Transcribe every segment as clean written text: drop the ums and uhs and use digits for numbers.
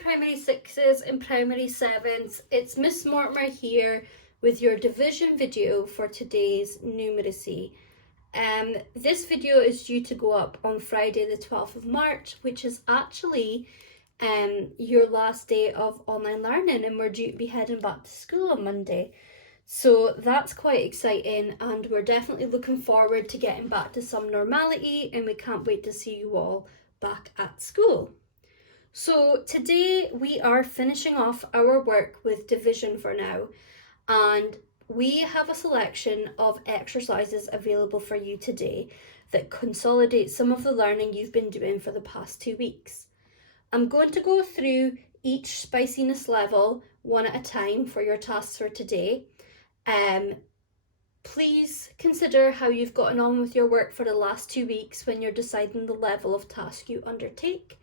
Primary 6s and Primary 7s, it's Miss Mortimer here with your division video for today's numeracy. This video is due to go up on Friday the 12th of March, which is actually your last day of online learning, and we're due to be heading back to school on Monday. So that's quite exciting, and we're definitely looking forward to getting back to some normality, and we can't wait to see you all back at school. So today we are finishing off our work with division for now, and we have a selection of exercises available for you today that consolidate some of the learning you've been doing for the past 2 weeks. I'm going to go through each spiciness level one at a time for your tasks for today. Please consider how you've gotten on with your work for the last 2 weeks when you're deciding the level of task you undertake.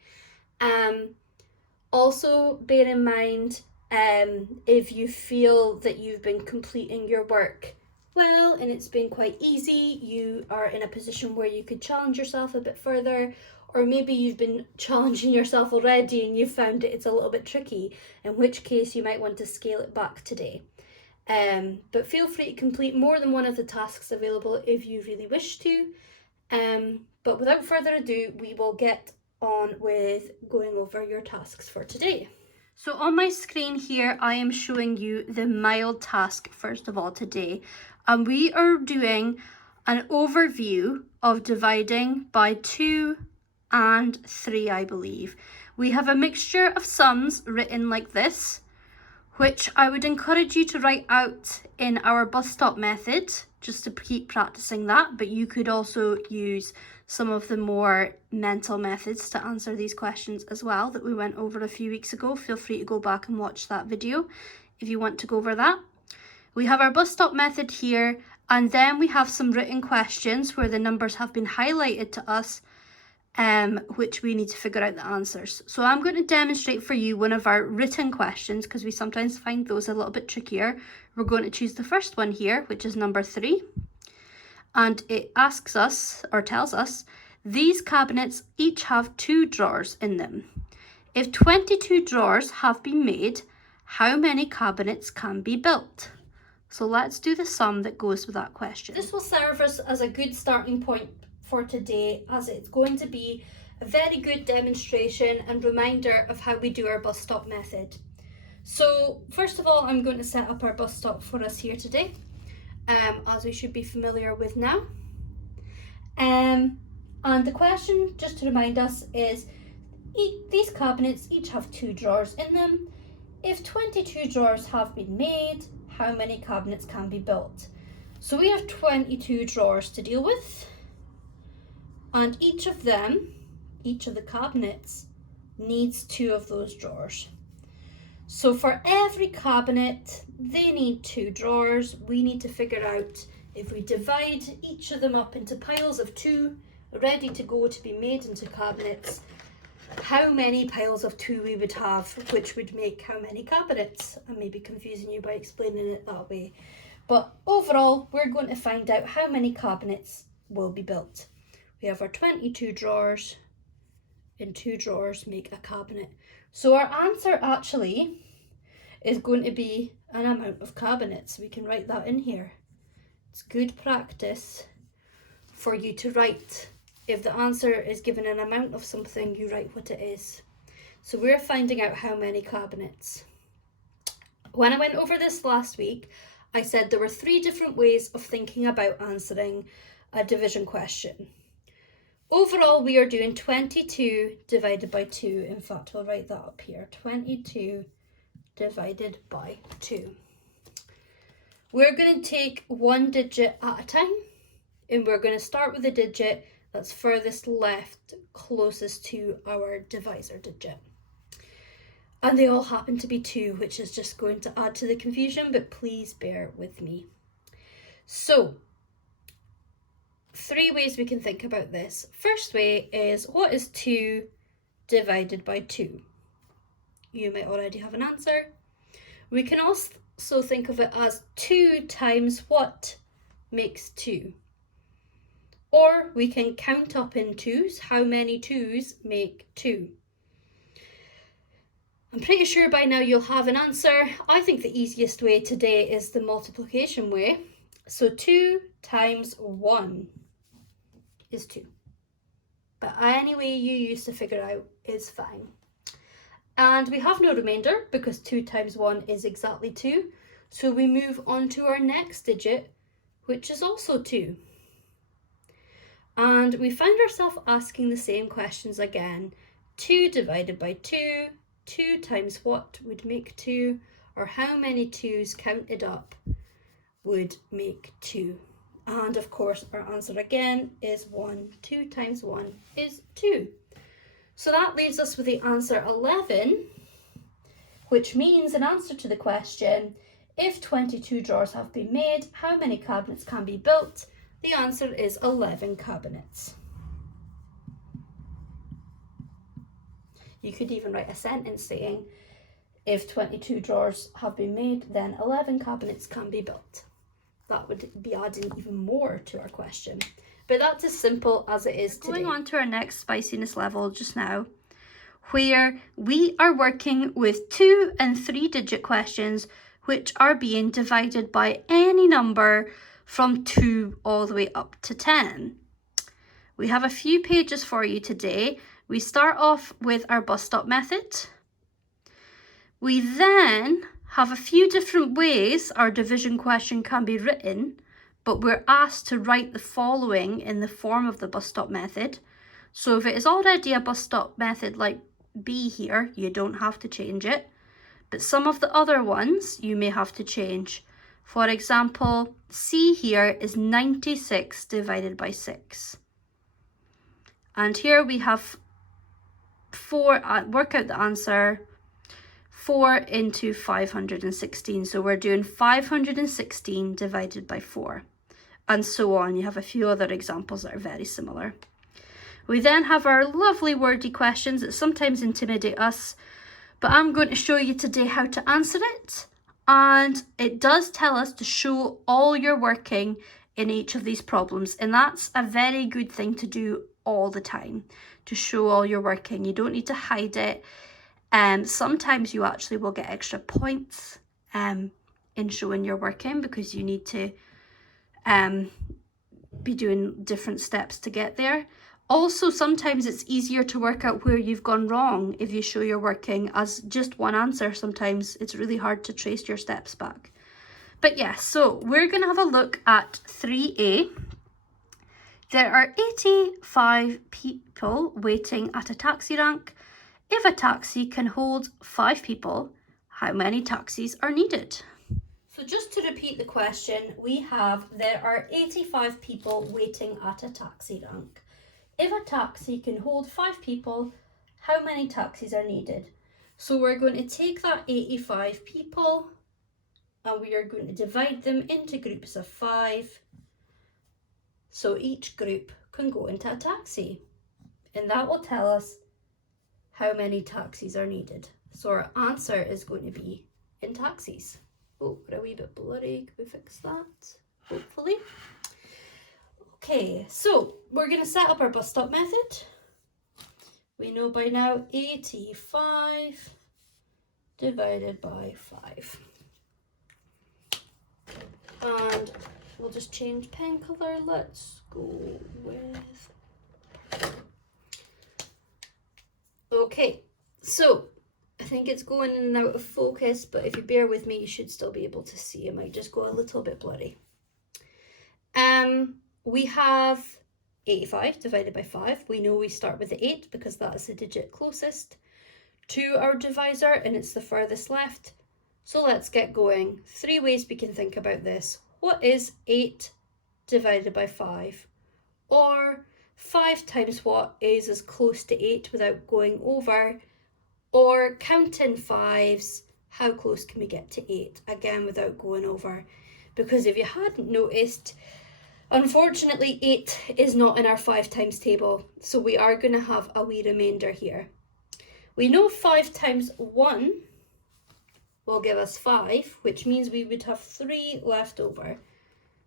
Also bear in mind if you feel that you've been completing your work well and it's been quite easy, you are in a position where you could challenge yourself a bit further, or maybe you've been challenging yourself already and you've found it's a little bit tricky, in which case you might want to scale it back today. But feel free to complete more than one of the tasks available if you really wish to. But without further ado, we will get on with going over your tasks for today. So on my screen here, I am showing you the mild task first of all today, and we are doing an overview of dividing by 2 and 3, I believe. We have a mixture of sums written like this, which I would encourage you to write out in our bus stop method, just to keep practicing that, but you could also use some of the more mental methods to answer these questions as well that we went over a few weeks ago. Feel free to go back and watch that video if you want to go over that. We have our bus stop method here, and then we have some written questions where the numbers have been highlighted to us, which we need to figure out the answers. So I'm going to demonstrate for you one of our written questions, because we sometimes find those a little bit trickier. We're going to choose the first one here, which is number 3. And it asks us, or tells us, these cabinets each have 2 drawers in them. If 22 drawers have been made, how many cabinets can be built? So let's do the sum that goes with that question. This will serve us as a good starting point for today, as it's going to be a very good demonstration and reminder of how we do our bus stop method. So first of all, I'm going to set up our bus stop for us here today, as we should be familiar with now. And the question, just to remind us, is these cabinets each have 2 drawers in them. If 22 drawers have been made, how many cabinets can be built? So we have 22 drawers to deal with, and each of the cabinets needs 2 of those drawers. So for every cabinet, they need 2 drawers. We need to figure out, if we divide each of them up into piles of 2, ready to go to be made into cabinets, how many piles of 2 we would have, which would make how many cabinets. I may be confusing you by explaining it that way. But overall, we're going to find out how many cabinets will be built. We have our 22 drawers, and 2 drawers make a cabinet. So our answer actually is going to be an amount of cabinets. We can write that in here. It's good practice for you to write. If the answer is given an amount of something, you write what it is. So we're finding out how many cabinets. When I went over this last week, I said there were 3 different ways of thinking about answering a division question. Overall, we are doing 22 divided by 2. In fact, I'll write that up here. 22 divided by 2. We're going to take one digit at a time, and we're going to start with the digit that's furthest left, closest to our divisor digit. And they all happen to be 2, which is just going to add to the confusion, but please bear with me. So 3 ways we can think about this. First way is, what is 2 divided by 2? You might already have an answer. We can also think of it as 2 times what makes 2. Or we can count up in 2s. How many 2s make 2? I'm pretty sure by now you'll have an answer. I think the easiest way today is the multiplication way. So 2 times 1 is 2. But any way you use to figure out is fine. And we have no remainder because 2 times 1 is exactly 2. So we move on to our next digit, which is also 2. And we find ourselves asking the same questions again. 2 divided by 2, 2 times what would make 2, or how many 2's counted up would make 2. And of course our answer again is 1. 2 times 1 is 2. So that leaves us with the answer 11, which means in answer to the question, if 22 drawers have been made, how many cabinets can be built? The answer is 11 cabinets. You could even write a sentence saying, if 22 drawers have been made, then 11 cabinets can be built. That would be adding even more to our question. But that's as simple as it is today. Going on to our next spiciness level just now, where we are working with 2 and 3 digit questions, which are being divided by any number from 2 all the way up to 10. We have a few pages for you today. We start off with our bus stop method. We then have a few different ways our division question can be written, but we're asked to write the following in the form of the bus stop method. So if it is already a bus stop method like B here, you don't have to change it. But some of the other ones you may have to change. For example, C here is 96 divided by 6. And here we have 4, work out the answer, 4 into 516. So we're doing 516 divided by 4. And so on. You have a few other examples that are very similar. We then have our lovely wordy questions that sometimes intimidate us, but I'm going to show you today how to answer it. And it does tell us to show all your working in each of these problems. And that's a very good thing to do all the time, to show all your working. You don't need to hide it. Sometimes you actually will get extra points in showing your working because you need to be doing different steps to get there. Also, sometimes it's easier to work out where you've gone wrong if you show your working as just one answer. Sometimes it's really hard to trace your steps back. But yes, so we're going to have a look at 3A. There are 85 people waiting at a taxi rank. If a taxi can hold 5 people, how many taxis are needed? So just to repeat the question, we have there are 85 people waiting at a taxi rank. If a taxi can hold 5 people, how many taxis are needed? So we're going to take that 85 people and we are going to divide them into groups of 5. So each group can go into a taxi. And that will tell us how many taxis are needed. So our answer is going to be in taxis. Oh, we're a wee bit blurry. Can we fix that? Hopefully. Okay, so we're going to set up our bus stop method. We know by now 85 divided by 5. And we'll just change pen colour. Let's go with... Okay, so I think it's going in and out of focus, but if you bear with me, you should still be able to see. It might just go a little bit blurry. We have 85 divided by 5. We know we start with the 8 because that is the digit closest to our divisor and it's the furthest left. So let's get going. 3 ways we can think about this. What is 8 divided by 5? Or 5 times what is as close to 8 without going over? Or counting 5s, how close can we get to 8? Again, without going over. Because if you hadn't noticed, unfortunately 8 is not in our 5 times table. So we are going to have a wee remainder here. We know 5 times 1 will give us 5, which means we would have 3 left over.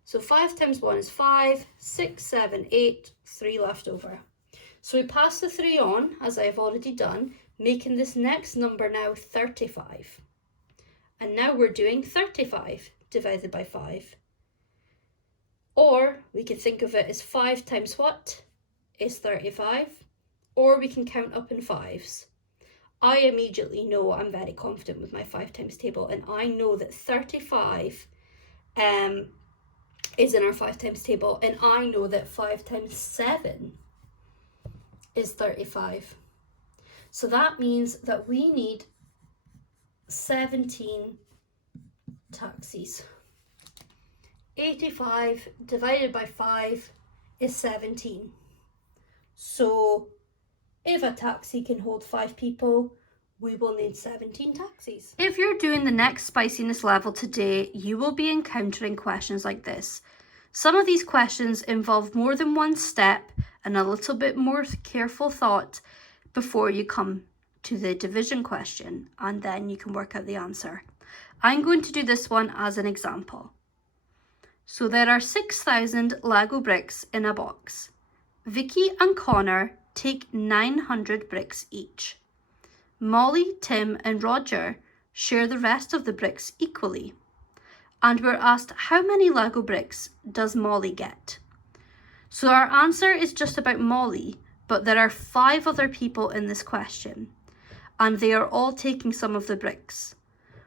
So 5 times 1 is 5, 6, 7, 8, 3 left over. So we pass the 3 on, as I've already done, making this next number now 35. And now we're doing 35 divided by 5. Or we can think of it as 5 times what is 35, or we can count up in fives. I immediately know I'm very confident with my 5 times table, and I know that 35 is in our 5 times table, and I know that 5 times 7 is 35. So that means that we need 17 taxis. 85 divided by 5 is 17. So if a taxi can hold 5 people, we will need 17 taxis. If you're doing the next spiciness level today, you will be encountering questions like this. Some of these questions involve more than one step and a little bit more careful thought before you come to the division question, and then you can work out the answer. I'm going to do this one as an example. So there are 6,000 Lego bricks in a box. Vicky and Connor take 900 bricks each. Molly, Tim and Roger share the rest of the bricks equally. And we're asked, how many Lego bricks does Molly get? So our answer is just about Molly, but there are 5 other people in this question, and they are all taking some of the bricks.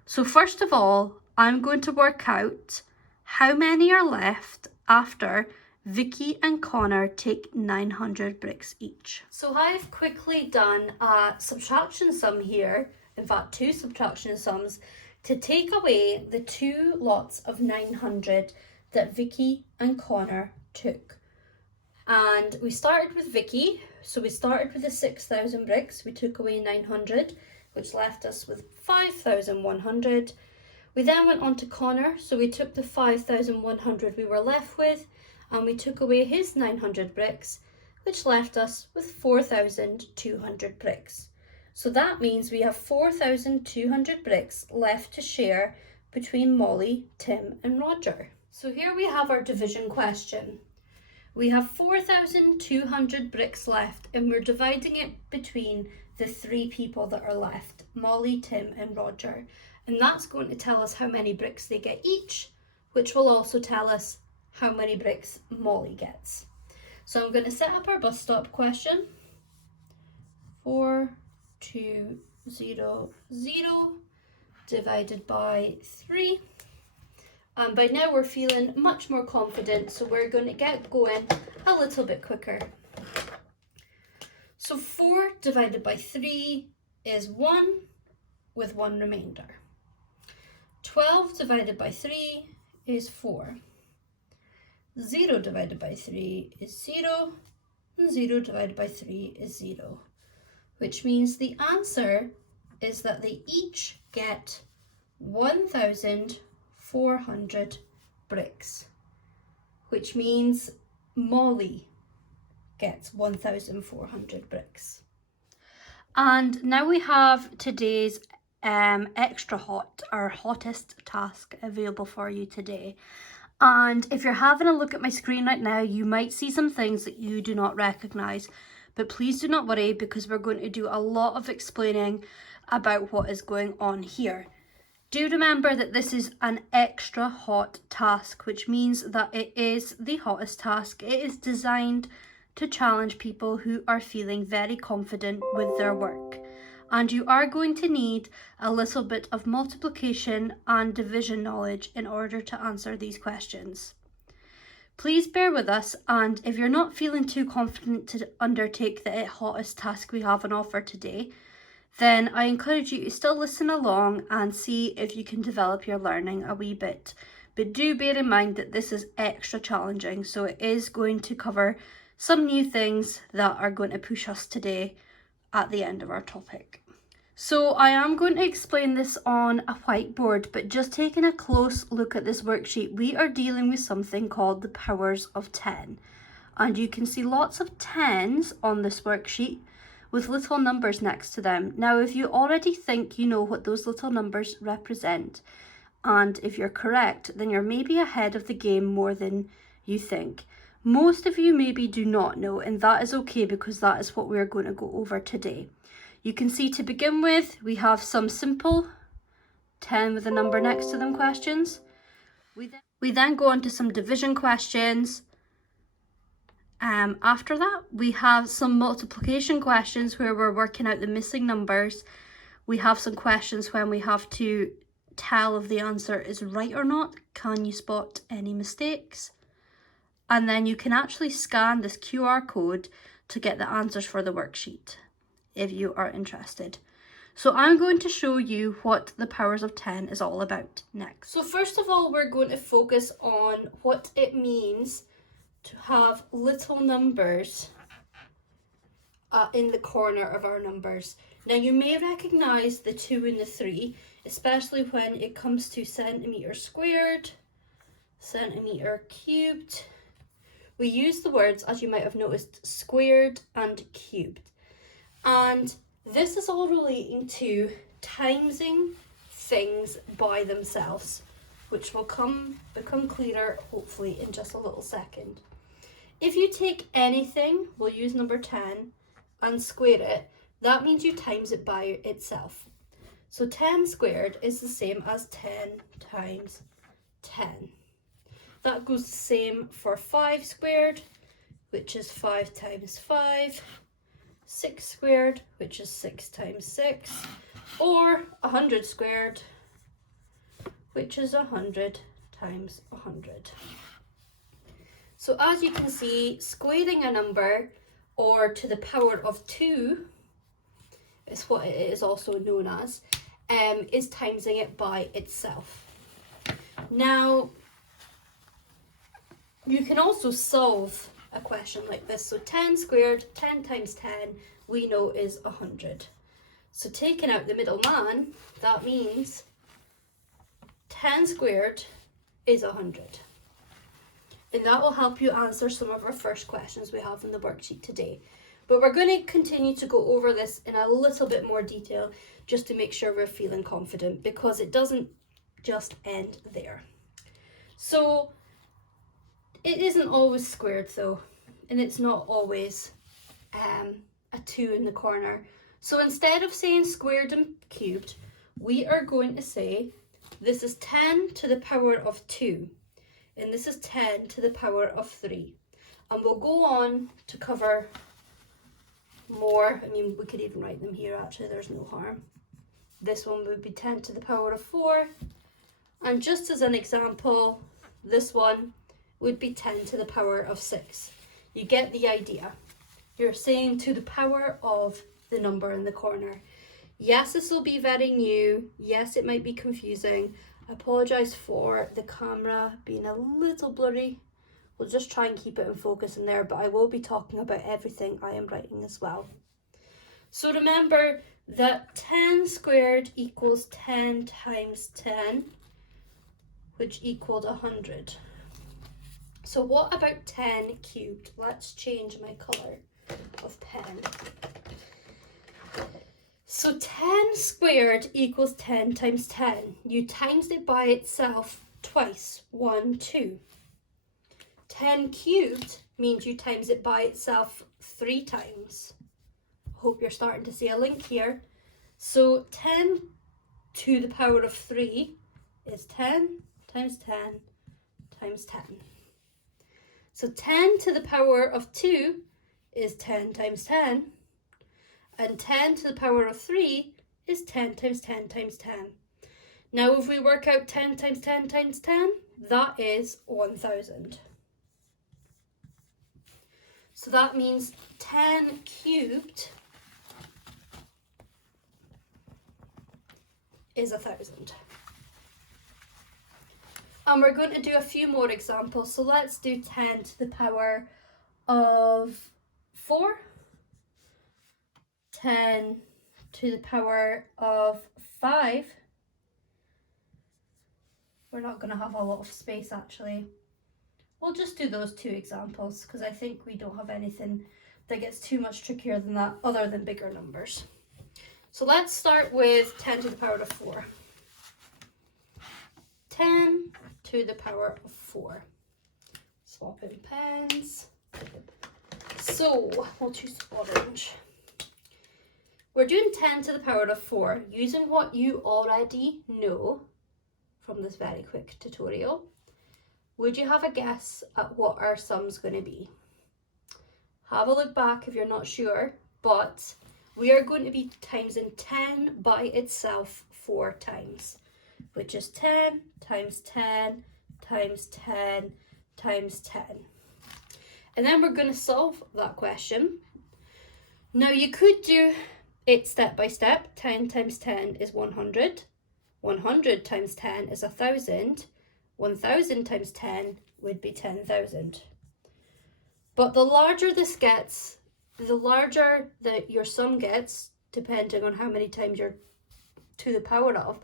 So first of all, I'm going to work out how many are left after Vicky and Connor take 900 bricks each. So I've quickly done a subtraction sum here, in fact 2 subtraction sums, to take away the 2 lots of 900 that Vicky and Connor took. And we started with Vicky, so we started with the 6,000 bricks, we took away 900, which left us with 5,100. We then went on to Connor, so we took the 5,100 we were left with, and we took away his 900 bricks, which left us with 4,200 bricks. So that means we have 4,200 bricks left to share between Molly, Tim and Roger. So here we have our division question. We have 4,200 bricks left, and we're dividing it between the 3 people that are left, Molly, Tim and Roger. And that's going to tell us how many bricks they get each, which will also tell us how many bricks Molly gets. So I'm going to set up our bus stop question. 4,200 divided by 3. And by now we're feeling much more confident, so we're going to get going a little bit quicker. So 4 divided by 3 is 1 with 1 remainder. 12 divided by 3 is 4. 0 divided by 3 is 0, and 0 divided by 3 is 0, which means the answer is that they each get 1,400 bricks, which means Molly gets 1,400 bricks. And now we have today's extra hot, our hottest task available for you today. And if you're having a look at my screen right now, you might see some things that you do not recognise, but please do not worry, because we're going to do a lot of explaining about what is going on here. Do remember that this is an extra hot task, which means that it is the hottest task. It is designed to challenge people who are feeling very confident with their work. And you are going to need a little bit of multiplication and division knowledge in order to answer these questions. Please bear with us, and if you're not feeling too confident to undertake the hottest task we have on offer today, then I encourage you to still listen along and see if you can develop your learning a wee bit. But do bear in mind that this is extra challenging, so it is going to cover some new things that are going to push us today at the end of our topic. So I am going to explain this on a whiteboard, but just taking a close look at this worksheet, we are dealing with something called the powers of 10. And you can see lots of 10s on this worksheet with little numbers next to them. Now, if you already think you know what those little numbers represent, and if you're correct, then you're maybe ahead of the game more than you think. Most of you maybe do not know, and that is okay, because that is what we're going to go over today. You can see to begin with, we have some simple 10 with a number next to them questions. We then go on to some division questions. After that, we have some multiplication questions where we're working out the missing numbers. We have some questions when we have to tell if the answer is right or not. Can you spot any mistakes? And then you can actually scan this QR code to get the answers for the worksheet if you are interested. So I'm going to show you what the powers of 10 is all about next. So first of all, we're going to focus on what it means to have little numbers in the corner of our numbers. Now you may recognise the 2 and the 3, especially when it comes to centimetre squared, centimetre cubed. We use the words, as you might have noticed, squared and cubed. And this is all relating to timesing things by themselves, which will become clearer hopefully in just a little second. If you take anything, we'll use number 10, and square it, that means you times it by itself. So 10 squared is the same as 10 times 10. That goes the same for 5 squared, which is 5 times 5. 6 squared, which is 6 times 6, or 100 squared, which is 100 times 100. So as you can see, squaring a number, or to the power of 2, is what it is also known as, is timesing it by itself. Now, you can also solve a question like this. So 10 squared, 10 times 10, we know is 100. So taking out the middle man, that means 10 squared is 100. And that will help you answer some of our first questions we have in the worksheet today. But we're going to continue to go over this in a little bit more detail just to make sure we're feeling confident, because it doesn't just end there. So it isn't always squared though, and it's not always a 2 in the corner. So instead of saying squared and cubed, we are going to say this is 10 to the power of 2, and this is 10 to the power of 3. And we'll go on to cover more. I mean, we could even write them here actually, there's no harm. This one would be 10 to the power of 4. And just as an example, this one would be 10 to the power of 6. You get the idea. You're saying to the power of the number in the corner. Yes, this will be very new. Yes, it might be confusing. I apologise for the camera being a little blurry. We'll just try and keep it in focus in there, but I will be talking about everything I am writing as well. So remember that 10 squared equals 10 times 10, which equaled 100. So what about 10 cubed? Let's change my colour of pen. So 10 squared equals 10 times 10. You times it by itself twice. 1, 2. 10 cubed means you times it by itself 3 times. Hope you're starting to see a link here. So 10 to the power of 3 is 10 times 10 times 10. So 10 to the power of 2 is 10 times 10, and 10 to the power of 3 is 10 times 10 times 10. Now if we work out 10 times 10 times 10, that is 1000. So that means 10 cubed is 1000. And we're going to do a few more examples. So let's do 10 to the power of 4, 10 to the power of 5. We're not going to have a lot of space actually. We'll just do those 2 examples because I think we don't have anything that gets too much trickier than that other than bigger numbers. So let's start with 10 to the power of 4. 10 to the power of 4. Swap in pens. So we'll choose orange. We're doing 10 to the power of 4 using what you already know from this very quick tutorial. Would you have a guess at what our sum's going to be? Have a look back if you're not sure, but we are going to be timesing 10 by itself 4 times, which is 10 times 10 times 10 times 10. And then we're going to solve that question. Now you could do it step by step. 10 times 10 is 100. 100 times 10 is 1,000. 1,000 times 10 would be 10,000. But the larger this gets, the larger that your sum gets, depending on how many times you're to the power of,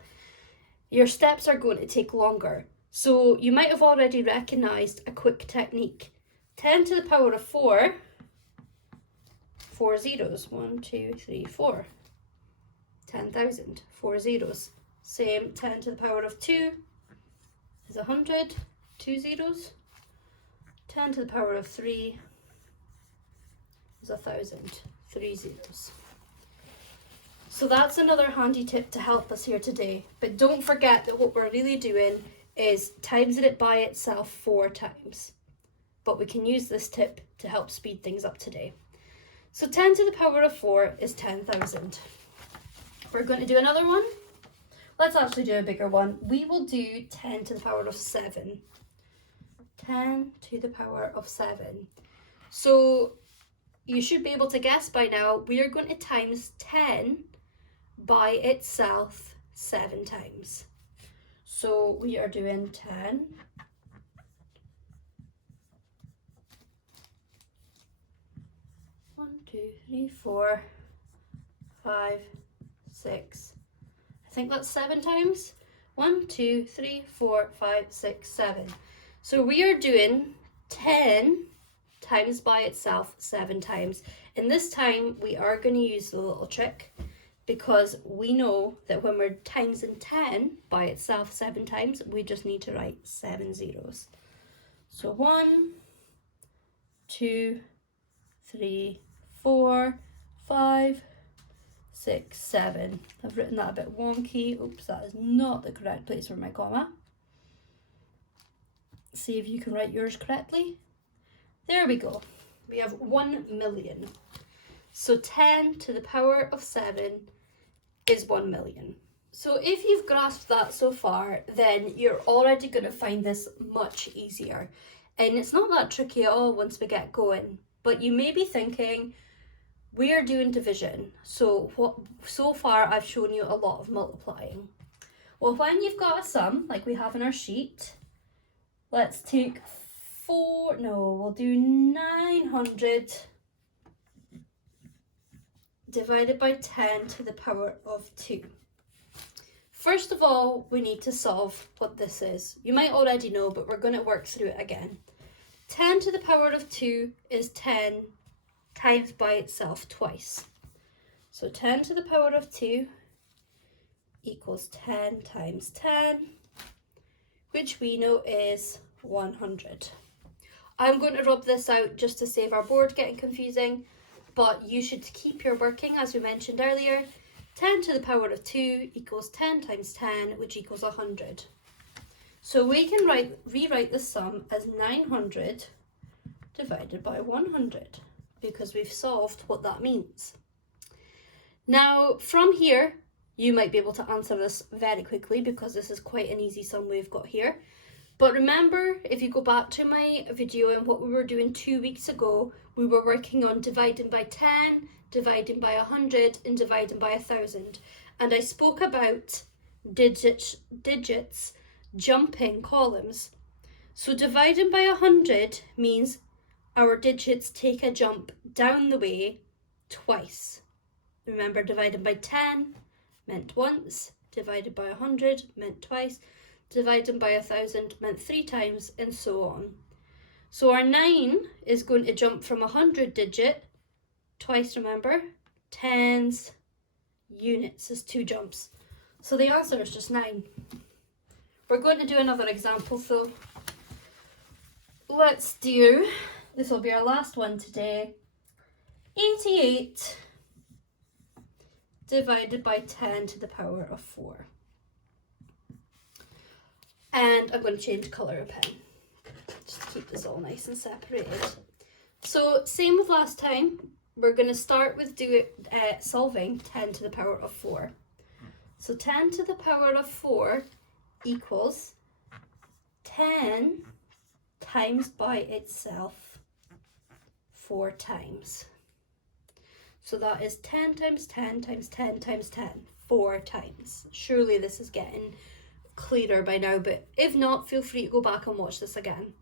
your steps are going to take longer. So you might have already recognised a quick technique. 10 to the power of 4, 4 zeros, 1, 2, 3, 4. 10,000, 4 zeros. Same, 10 to the power of 2 is 100, 2 zeros. 10 to the power of 3 is 1,000, 3 zeros. So that's another handy tip to help us here today. But don't forget that what we're really doing is timesing it by itself 4 times. But we can use this tip to help speed things up today. So 10 to the power of 4 is 10,000. We're going to do another one. Let's actually do a bigger one. We will do 10 to the power of 7. 10 to the power of 7. So you should be able to guess by now, we are going to times 10 by itself 7 times. So we are doing 10 1, 2, 3, 4, 5, 6. I think that's 7 times. 1, 2, 3, 4, 5, 6, 7. So we are doing 10 times by itself 7 times. And this time we are going to use the little trick, because we know that when we're timesing 10 by itself 7 times, we just need to write 7 zeros. So 1, 2, 3, 4, 5, 6, 7. I've written that a bit wonky. Oops, that is not the correct place for my comma. See if you can write yours correctly. There we go. We have 1 million. So 10 to the power of 7 is 1 million. So if you've grasped that so far, then you're already going to find this much easier. And it's not that tricky at all once we get going. But you may be thinking, we are doing division. So far I've shown you a lot of multiplying. Well, when you've got a sum, like we have in our sheet, let's take we'll do 900 divided by 10 to the power of 2. First of all, we need to solve what this is. You might already know, but we're going to work through it again. 10 to the power of 2 is 10 times by itself twice. So 10 to the power of 2 equals 10 times 10, which we know is 100. I'm going to rub this out just to save our board getting confusing, but you should keep your working as we mentioned earlier. 10 to the power of 2 equals 10 times 10, which equals 100. So we can rewrite the sum as 900 divided by 100, because we've solved what that means. Now from here, you might be able to answer this very quickly, because this is quite an easy sum we've got here. But remember, if you go back to my video and what we were doing 2 weeks ago, we were working on dividing by 10, dividing by 100, and dividing by 1,000. And I spoke about digits jumping columns. So dividing by 100 means our digits take a jump down the way twice. Remember, dividing by 10 meant once, divided by 100 meant twice, dividing by 1,000 meant 3 times, and so on. So our 9 is going to jump from 100 digit twice, remember, tens, units is 2 jumps. So the answer is just 9. We're going to do another example, so let's do, this will be our last one today, 88 divided by 10 to the power of 4. And I'm going to change colour of pen, just to keep this all nice and separated. So same with last time, we're going to start with solving 10 to the power of 4. So 10 to the power of 4 equals 10 times by itself 4 times. So that is 10 times 10 times 10 times 10, 4 times. Surely this is getting clearer by now, but if not, feel free to go back and watch this again.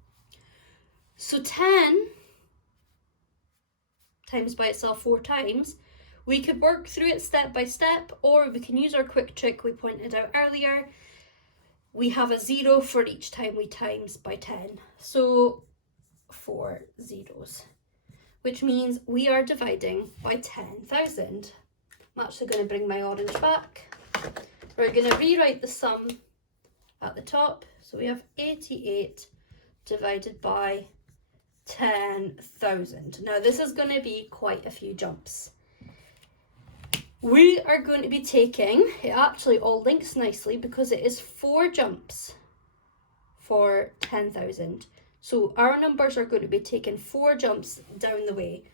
So 10 times by itself 4 times, we could work through it step by step, or we can use our quick trick we pointed out earlier. We have a 0 for each time we times by 10. So 4 zeros, which means we are dividing by 10,000. I'm actually going to bring my orange back. We're going to rewrite the sum at the top. So we have 88 divided by 10,000. Now this is going to be quite a few jumps. We are going to be taking, it actually all links nicely because it is 4 jumps for 10,000. So our numbers are going to be taking 4 jumps down the way.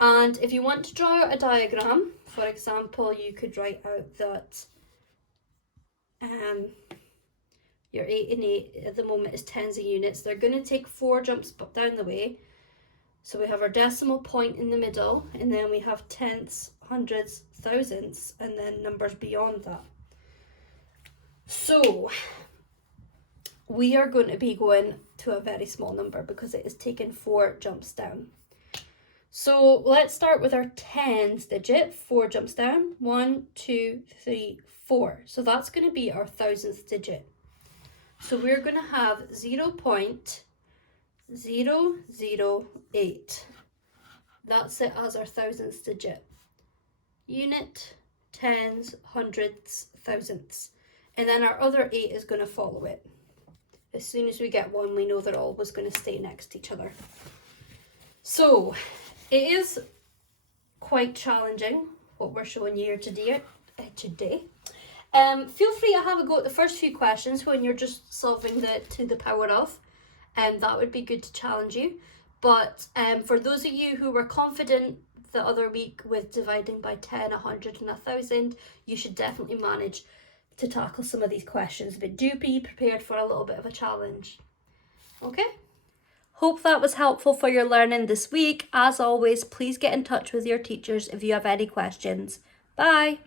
And if you want to draw out a diagram, for example, you could write out that your 8 and 8 at the moment is tens of units. They're going to take 4 jumps down the way. So we have our decimal point in the middle, and then we have tenths, hundreds, thousandths, and then numbers beyond that. So we are going to be going to a very small number because it is taking 4 jumps down. So let's start with our tens digit, 4 jumps down, 1, 2, 3, 4. So that's going to be our thousandth digit. So we're going to have 0.008. That's it as our thousandth digit. Unit, tens, hundredths, thousandths. And then our other 8 is going to follow it. As soon as we get one, we know they're always going to stay next to each other. So it is quite challenging what we're showing you here today. Feel free to have a go at the first few questions when you're just solving the to the power of, and that would be good to challenge you. But for those of you who were confident the other week with dividing by 10, 100 and 1,000, you should definitely manage to tackle some of these questions, but do be prepared for a little bit of a challenge. Okay? Hope that was helpful for your learning this week. As always, please get in touch with your teachers if you have any questions. Bye!